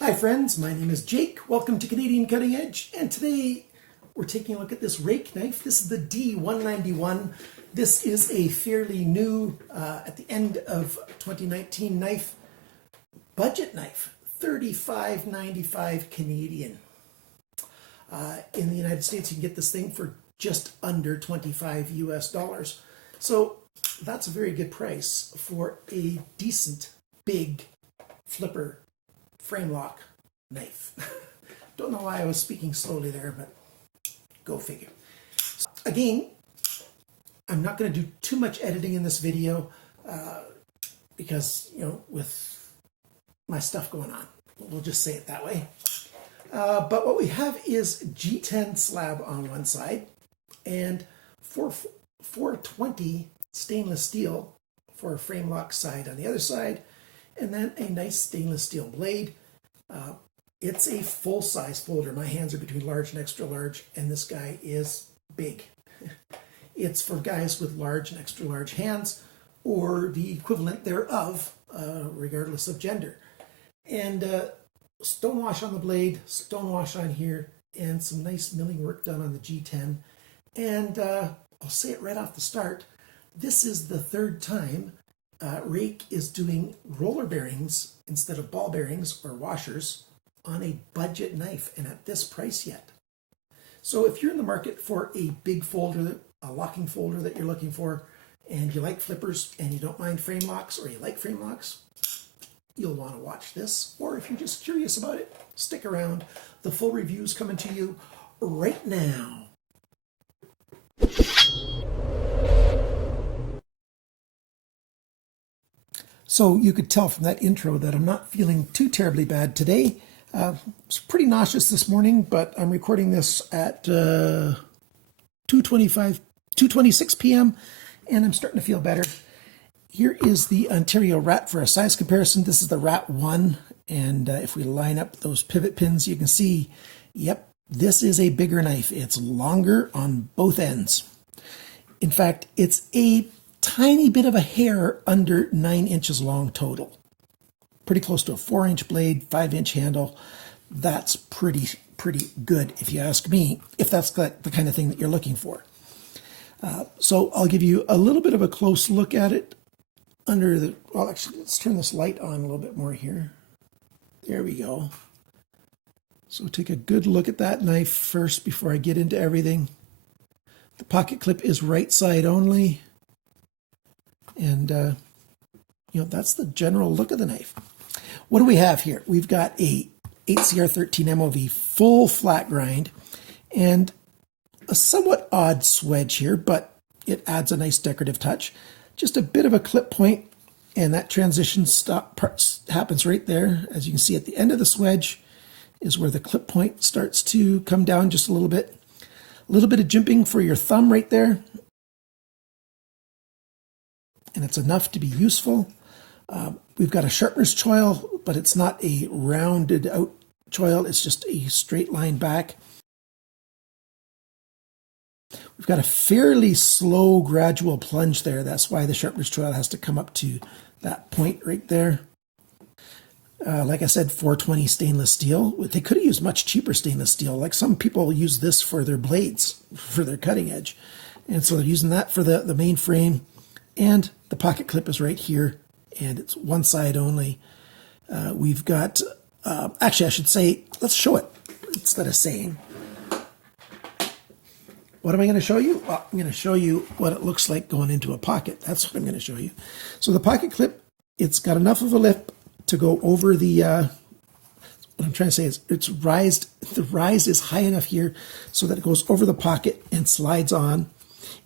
Hi friends, my name is Jake. Welcome to Canadian Cutting Edge, and today we're taking a look at this Ruike knife. This is the D191. This is a fairly new, at the end of 2019 knife, budget knife, $35.95 Canadian. In the United States, you can get this thing for just under $25 US. So that's a very good price for a decent, big flipper frame lock knife. Don't know why I was speaking slowly there, but go figure. Again, I'm not going to do too much editing in this video because, you know, with my stuff going on, we'll just say it that way. But what we have is G10 slab on one side and 420 stainless steel for a frame lock side on the other side, and then a nice stainless steel blade. It's a full-size folder. My hands are between large and extra large, and this guy is big. It's for guys with large and extra large hands, or the equivalent thereof, regardless of gender. And stonewash on the blade, stonewash on here, and some nice milling work done on the G10. And I'll say it right off the start, this is the third time Ruike is doing roller bearings instead of ball bearings or washers on a budget knife, and at this price yet. So if you're in the market for a big folder, a locking folder that you're looking for, and you like flippers and you don't mind frame locks, or you like frame locks, you'll want to watch this. Or if you're just curious about it, stick around. The full review is coming to you right now. So you could tell from that intro that I'm not feeling too terribly bad today. I was pretty nauseous this morning, but I'm recording this at 2:26 p.m. and I'm starting to feel better. Here is the Ontario Rat for a size comparison. This is the Rat 1, and if we line up those pivot pins, you can see, yep, this is a bigger knife. It's longer on both ends. In fact, it's a tiny bit of a hair under 9 inches long total. Pretty close to a 4-inch blade, 5-inch handle. That's pretty good, if you ask me, if that's the kind of thing that you're looking for. So I'll give you a little bit of a close look at it under the, well, actually, let's turn this light on a little bit more here. There we go. So take a good look at that knife first before I get into everything. The pocket clip is right side only. And, you know, that's the general look of the knife. What do we have here? We've got a 8CR13 MOV full flat grind and a somewhat odd swedge here, but it adds a nice decorative touch. Just a bit of a clip point, and that transition happens right there. As you can see at the end of the swedge is where the clip point starts to come down just a little bit. A little bit of jimping for your thumb right there. And it's enough to be useful. We've got a sharpness choil, but it's not a rounded out choil. It's just a straight line back. We've got a fairly slow, gradual plunge there. That's why the sharpness choil has to come up to that point right there. Like I said, 420 stainless steel. They could have used much cheaper stainless steel. Like some people use this for their blades, for their cutting edge. And so they're using that for the main frame. And the pocket clip is right here, and it's one side only. We've got, actually I should say, let's show it instead of saying. What am I going to show you? Well, I'm going to show you what it looks like going into a pocket. That's what I'm going to show you. So the pocket clip, it's got enough of a lip to go over the, what I'm trying to say is it's raised, the rise is high enough here so that it goes over the pocket and slides on.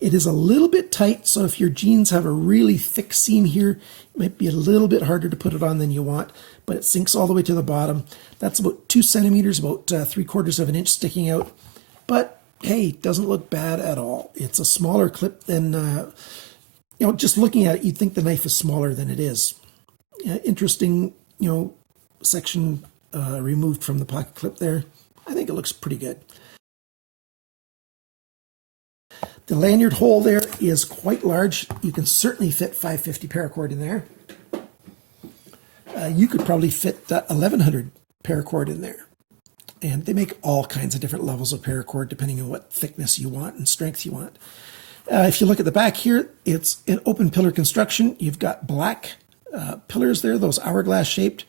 It is a little bit tight, so if your jeans have a really thick seam here, it might be a little bit harder to put it on than you want, but it sinks all the way to the bottom. That's about 2 centimeters, about 3/4 of an inch sticking out. But hey, it doesn't look bad at all. It's a smaller clip than, you know, just looking at it, you'd think the knife is smaller than it is. Interesting, you know, section removed from the pocket clip there. I think it looks pretty good. The lanyard hole there is quite large. You can certainly fit 550 paracord in there. You could probably fit 1100 paracord in there. And they make all kinds of different levels of paracord depending on what thickness you want and strength you want. If you look at the back here, it's an open pillar construction. You've got black pillars there, those hourglass shaped.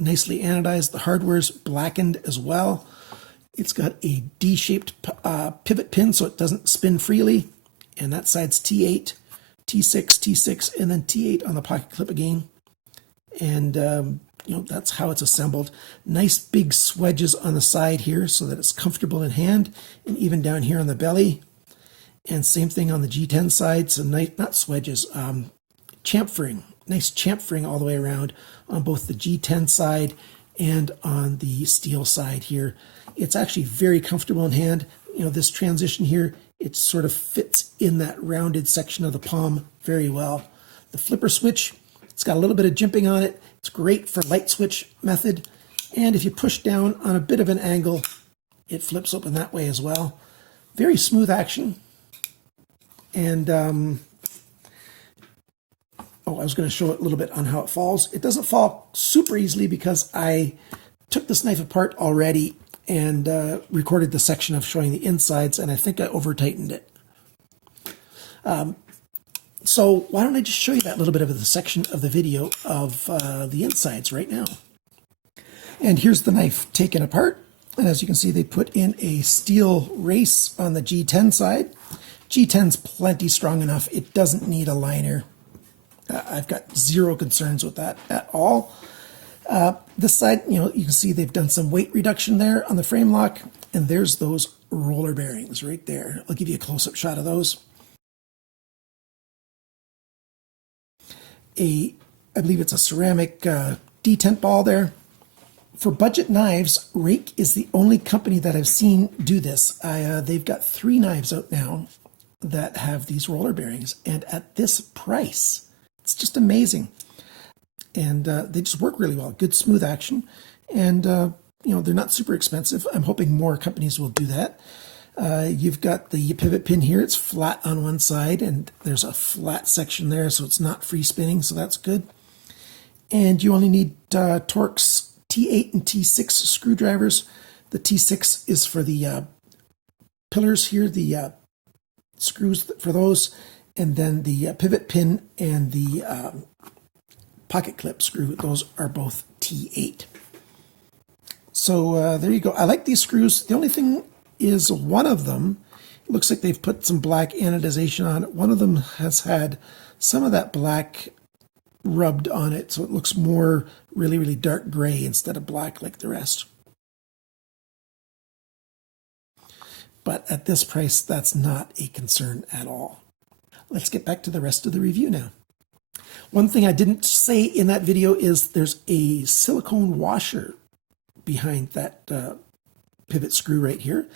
Nicely anodized. The hardware's blackened as well. It's got a D-shaped pivot pin so it doesn't spin freely. And that side's T8, T6, T6, and then T8 on the pocket clip again. And you know, that's how it's assembled. Nice big swedges on the side here so that it's comfortable in hand, and even down here on the belly. And same thing on the G10 side. So nice, not swedges, chamfering. Nice chamfering all the way around on both the G10 side and on the steel side here. It's actually very comfortable in hand. You know, this transition here, it sort of fits in that rounded section of the palm very well. The flipper switch, it's got a little bit of jimping on it. It's great for light switch method. And if you push down on a bit of an angle, it flips open that way as well. Very smooth action. And, oh, I was going to show it a little bit on how it falls. It doesn't fall super easily because I took this knife apart already and recorded the section of showing the insides, and I think I over-tightened it. So why don't I just show you that little bit of the section of the video of the insides right now. And here's the knife taken apart. And as you can see, they put in a steel race on the G10 side. G10's plenty strong enough. It doesn't need a liner. I've got zero concerns with that at all. This side, you know, you can see they've done some weight reduction there on the frame lock. And there's those roller bearings right there. I'll give you a close-up shot of those. I believe it's a ceramic detent ball there. For budget knives, Ruike is the only company that I've seen do this. They've got 3 knives out now that have these roller bearings, and at this price, it's just amazing. And they just work really well. Good smooth action, and you know, they're not super expensive. I'm hoping more companies will do that. You've got the pivot pin here. It's flat on one side, and there's a flat section there, so it's not free spinning, so that's good. And you only need Torx T8 and T6 screwdrivers. The T6 is for the pillars here, the screws for those, and then the pivot pin and the pocket clip screw, those are both T8. So there you go. I like these screws. The only thing is one of them, it looks like they've put some black anodization on it. One of them has had some of that black rubbed on it, so it looks more really, really dark gray instead of black like the rest. But at this price, that's not a concern at all. Let's get back to the rest of the review now. One thing I didn't say in that video is there's a silicone washer behind that pivot screw right here.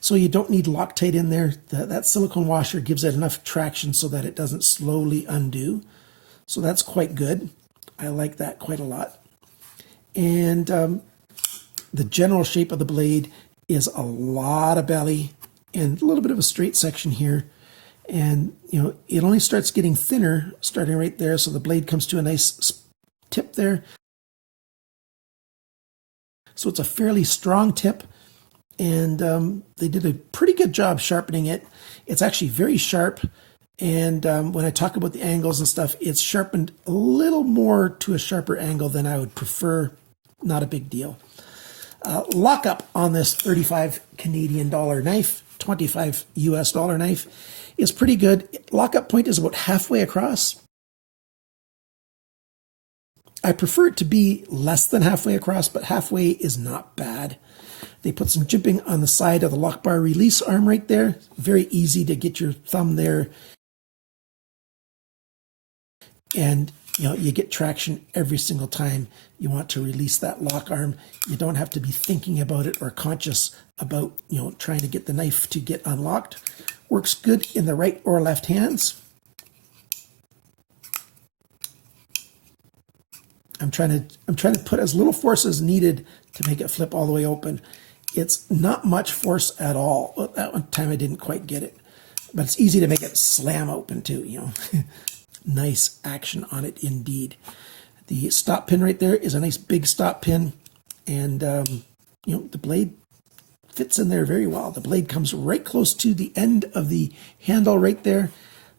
So you don't need Loctite in there. That silicone washer gives it enough traction so that it doesn't slowly undo. So that's quite good. I like that quite a lot. And the general shape of the blade is a lot of belly and a little bit of a straight section here. And, you know, it only starts getting thinner starting right there. So the blade comes to a nice tip there. So it's a fairly strong tip, and they did a pretty good job sharpening it. It's actually very sharp, and when I talk about the angles and stuff, it's sharpened a little more to a sharper angle than I would prefer. Not a big deal. Lockup on this 35 Canadian dollar knife, 25 US dollar knife, is pretty good. Lockup point is about halfway across. I prefer it to be less than halfway across, but halfway is not bad. They put some jimping on the side of the lock bar release arm right there. Very easy to get your thumb there. And, you know, you get traction every single time you want to release that lock arm. You don't have to be thinking about it or conscious about, you know, trying to get the knife to get unlocked. Works good in the right or left hands. I'm trying to put as little force as needed to make it flip all the way open. It's not much force at all. Well, that one time I didn't quite get it, but it's easy to make it slam open too, you know. Nice action on it indeed. The stop pin right there is a nice big stop pin, and you know, the blade fits in there very well. The blade comes right close to the end of the handle right there.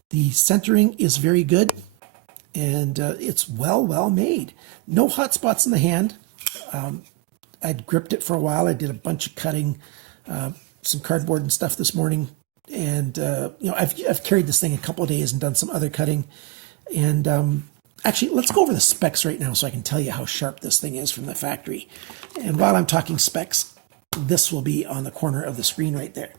The centering is very good, and it's well made. No hot spots in the hand. I'd gripped it for a while. I did a bunch of cutting, some cardboard and stuff this morning, and you know, I've carried this thing a couple of days and done some other cutting. And actually, let's go over the specs right now so I can tell you how sharp this thing is from the factory. And while I'm talking specs, this will be on the corner of the screen right there.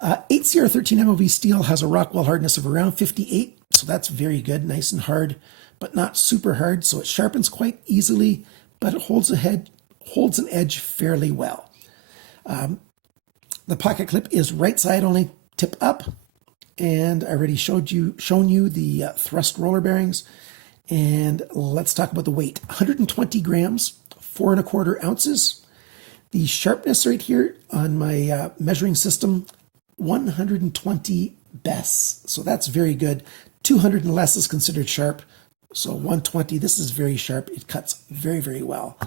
8CR13 MOV steel has a Rockwell hardness of around 58, so that's very good, nice and hard, but not super hard, so it sharpens quite easily, but it holds an edge fairly well. The pocket clip is right side only, tip up, and I already shown you the thrust roller bearings. And let's talk about the weight. 120 grams, 4 1/4 ounces. The sharpness right here on my measuring system, 120 bes. So that's very good. 200 and less is considered sharp. So 120, this is very sharp. It cuts very well.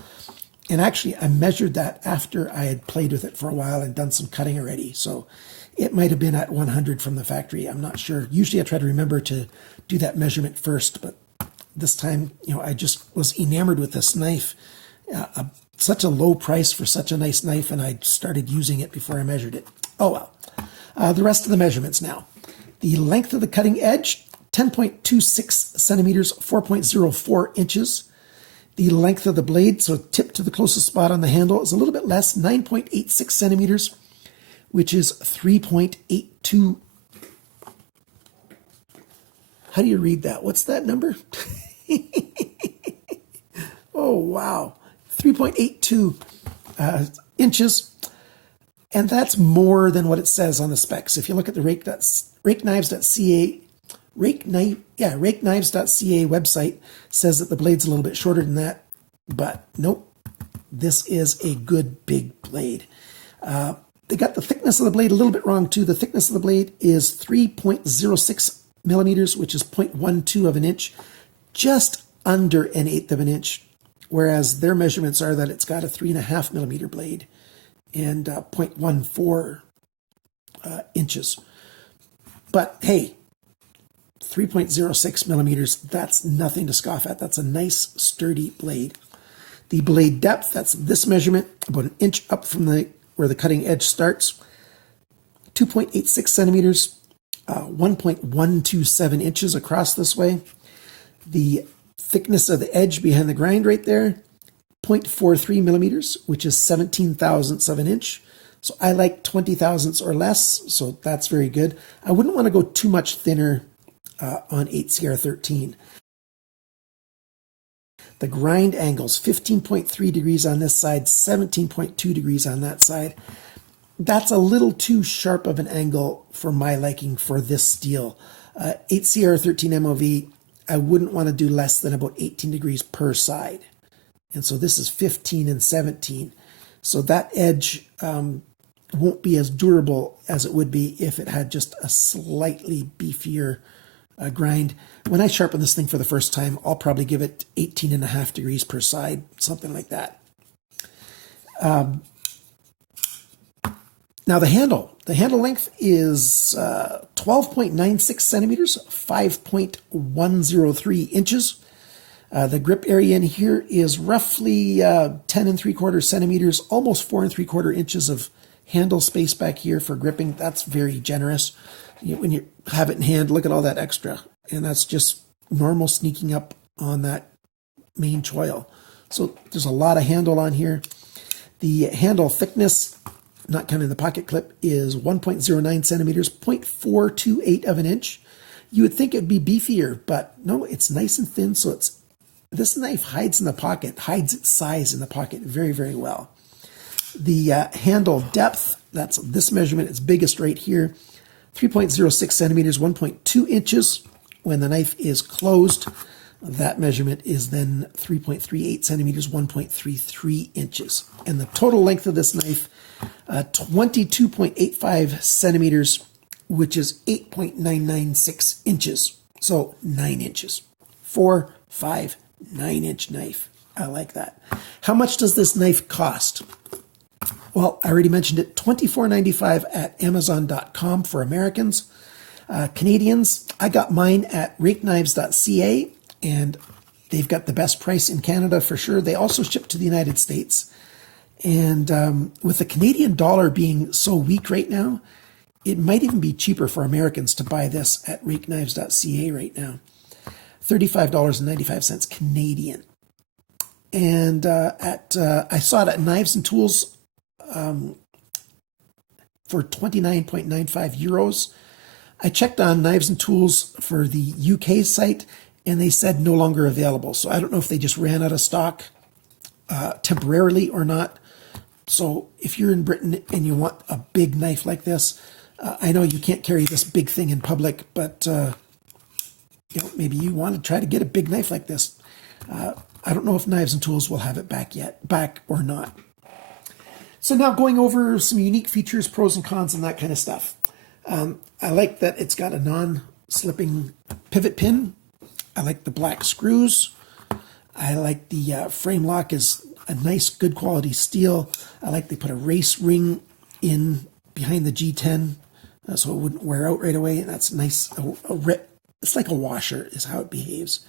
And actually, I measured that after I had played with it for a while and done some cutting already. So it might have been at 100 from the factory. I'm not sure. Usually I try to remember to do that measurement first, but this time, you know, I just was enamored with this knife. Such a low price for such a nice knife, and I started using it before I measured it. Oh well. The rest of the measurements now. The length of the cutting edge, 10.26 centimeters, 4.04 inches. The length of the blade, so tip to the closest spot on the handle, is a little bit less, 9.86 centimeters, which is 3.82. How do you read that? What's that number? Oh, wow. 3.82 inches. And that's more than what it says on the specs. If you look at the RuikeKnives.CA, RuikeKnives.CA website says that the blade's a little bit shorter than that, but nope, this is a good big blade. They got the thickness of the blade a little bit wrong too. The thickness of the blade is 3.06 millimeters, which is 0.12 of an inch, just under an eighth of an inch, whereas their measurements are that it's got a 3.5 millimeter blade and 0.14 inches. But hey, 3.06 millimeters, that's nothing to scoff at. That's a nice, sturdy blade. The blade depth, that's this measurement, about an inch up from where the cutting edge starts. 2.86 centimeters, 1.127 inches across this way. The thickness of the edge behind the grind right there, 0.43 millimeters, which is 17 thousandths of an inch. So I like 20 thousandths or less, so that's very good. I wouldn't want to go too much thinner on 8CR13. The grind angles, 15.3 degrees on this side, 17.2 degrees on that side. That's a little too sharp of an angle for my liking for this steel. 8CR13 MOV, I wouldn't want to do less than about 18 degrees per side. And so this is 15 and 17. So that edge won't be as durable as it would be if it had just a slightly beefier grind. When I sharpen this thing for the first time, I'll probably give it 18.5 degrees per side, something like that. Now the handle length is 12.96 centimeters, 5.103 inches. The grip area in here is roughly 10 3/4 centimeters, almost 4 3/4 inches of handle space back here for gripping. That's very generous. When you have it in hand, look at all that extra. And that's just normal sneaking up on that main choil. So there's a lot of handle on here. The handle thickness, not counting the pocket clip, is 1.09 centimeters, 0.428 of an inch. You would think it'd be beefier, but no, it's nice and thin. So this knife hides in the pocket, hides its size in the pocket very well. The handle depth, that's this measurement, it's biggest right here, 3.06 centimeters, 1.2 inches. When the knife is closed, that measurement is then 3.38 centimeters, 1.33 inches. And the total length of this knife, 22.85 centimeters, which is 8.996 inches. So 9 inches, 4, 5, 9-inch knife. I like that. How much does this knife cost? Well, I already mentioned it, $24.95 at Amazon.com for Americans. Canadians, I got mine at RuikeKnives.CA, and they've got the best price in Canada for sure. They also ship to the United States. And with the Canadian dollar being so weak right now, it might even be cheaper for Americans to buy this at RuikeKnives.CA right now. $35.95 Canadian. And I saw it at Knives and Tools for 29.95 euros. I checked on Knives and Tools for the UK site, and they said no longer available. So I don't know if they just ran out of stock temporarily or not. So if you're in Britain and you want a big knife like this, I know you can't carry this big thing in public, but you know, maybe you want to try to get a big knife like this. I don't know if Knives and Tools will have it back or not. So now going over some unique features, pros and cons, and that kind of stuff. I like that it's got a non-slipping pivot pin. I like the black screws. I like the frame lock is a nice, good quality steel. I like they put a race ring in behind the G10 so it wouldn't wear out right away. That's nice. It's like a washer is how it behaves.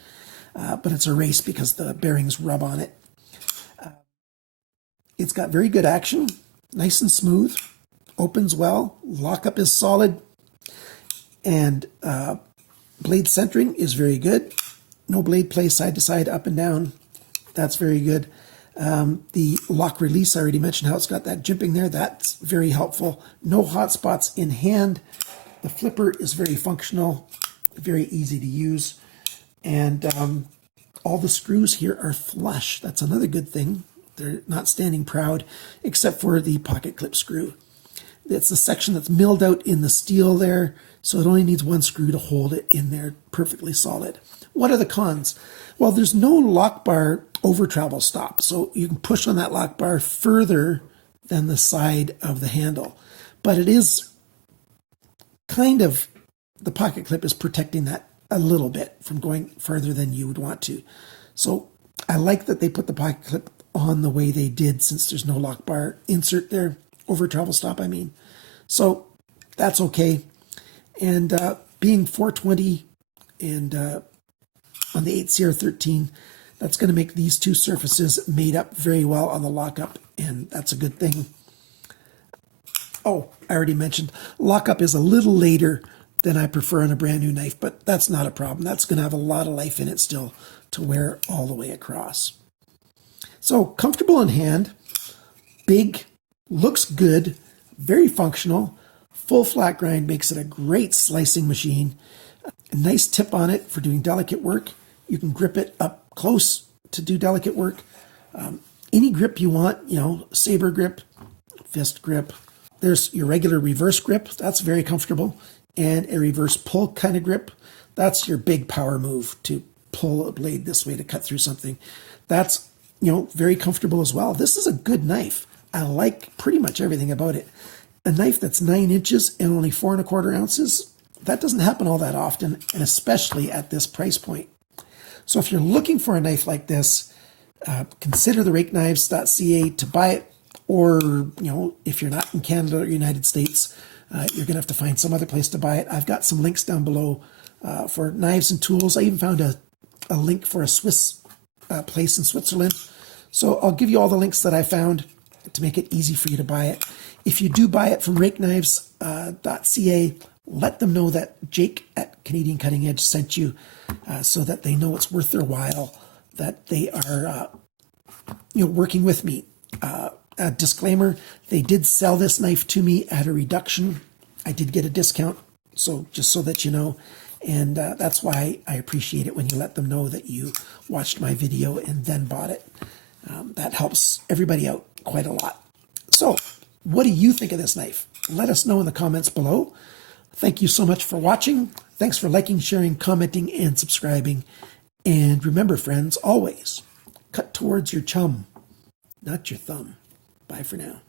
But it's a race because the bearings rub on it. It's got very good action, nice and smooth, opens well, lockup is solid, and blade centering is very good. No blade play side to side, up and down. That's very good. The lock release, I already mentioned how it's got that jimping there. That's very helpful. No hot spots in hand. The flipper is very functional, very easy to use. And all the screws here are flush. That's another good thing. They're not standing proud, except for the pocket clip screw. It's the section that's milled out in the steel there, so it only needs one screw to hold it in there perfectly solid. What are the cons? Well, there's no lock bar over travel stop, so you can push on that lock bar further than the side of the handle. But it is kind of, the pocket clip is protecting that a little bit from going further than you would want to. So I like that they put the pocket clip on the way they did, since there's no lock bar insert there, over travel stop I mean. So that's okay. And being 420 and on the 8CR13, that's going to make these two surfaces made up very well on the lockup, and that's a good thing. Oh, I already mentioned lockup is a little later than I prefer on a brand new knife, but that's not a problem. That's going to have a lot of life in it still to wear all the way across. So comfortable in hand, big, looks good, very functional. Full flat grind makes it a great slicing machine. A nice tip on it for doing delicate work. You can grip it up close to do delicate work. Any grip you want, you know, saber grip, fist grip. There's your regular reverse grip. That's very comfortable. And a reverse pull kind of grip. That's your big power move to pull a blade this way to cut through something. That's, you know, very comfortable as well. This is a good knife. I like pretty much everything about it. A knife that's 9 inches and only 4¼ ounces, that doesn't happen all that often, and especially at this price point. So if you're looking for a knife like this, consider the RuikeKnives.CA to buy it, or, you know, if you're not in Canada or United States, you're going to have to find some other place to buy it. I've got some links down below for knives and tools. I even found a link for a Swiss place in Switzerland. So I'll give you all the links that I found to make it easy for you to buy it. If you do buy it from RuikeKnives.CA, let them know that Jake at Canadian Cutting Edge sent you, so that they know it's worth their while, that they are you know, working with me. A disclaimer, they did sell this knife to me at a reduction. I did get a discount, so just so that you know. And that's why I appreciate it when you let them know that you watched my video and then bought it. That helps everybody out quite a lot. So what do you think of this knife? Let us know in the comments below. Thank you so much for watching. Thanks for liking, sharing, commenting, and subscribing. And remember, friends, always cut towards your chum, not your thumb. Bye for now.